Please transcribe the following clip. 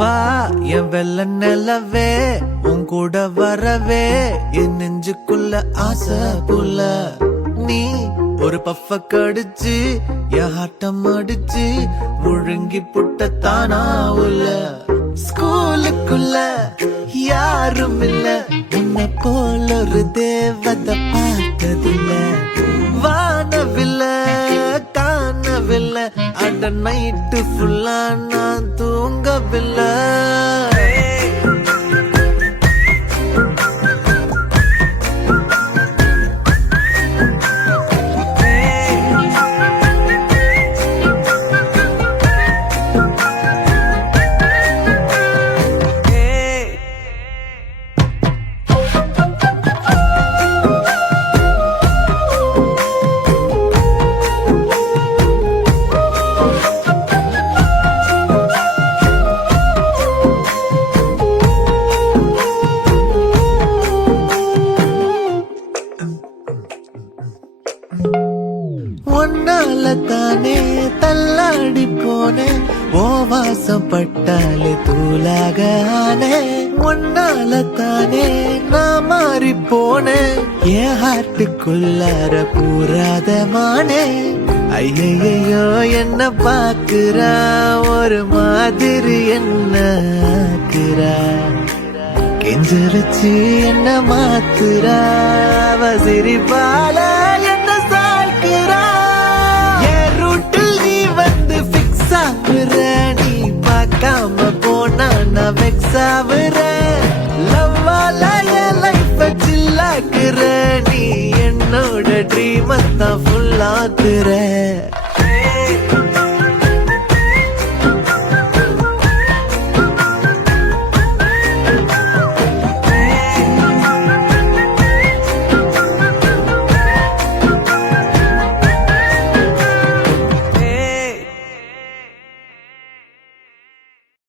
வா என் வெள்ள நிலவே உன் கூட வரவே என் நெஞ்சுக்குள்ள ஆசை புல நீ ஒரு பஃப கடிச்சு என் ஆட்டம் அடிச்சு முழுங்கி புட்ட தானா உள்ள ஸ்கூலுக்குள்ள யாரும் இல்ல உன்னை போல ஒரு தேவதை பார்த்ததில்ல வானவில்ல காணவில்லை அட நைட்டு ஃபுல்லா நான் தூங்கவில்லை ஒன்னால தானே தள்ளாடி போனேன் ஓ வாசம் பட்டாலே தூளாக ஆனே ஒன்னால தானே நான் மாறி போனேன் என் ஹார்ட்டுக்குள்ளார பூராத மானே ஐயையோ என்ன பாக்குறா ஒரு மாதிரி என்ன ஆக்குறா கெஞ்சரிச்சு என்ன மாத்துறா அவ சிரிப்பால என்ன சாய்க்கிறா என் ரூட்டில் நீ வந்து பிக்ஸ் ஆகுற நீ பார்க்காம போனா நான் வெக்ஸ் ஆகுற லவ்வால என் லைஃப் சில்லாக்குற நீ என்னோட ட்ரீம் தான் ஃபுல்லாக்குற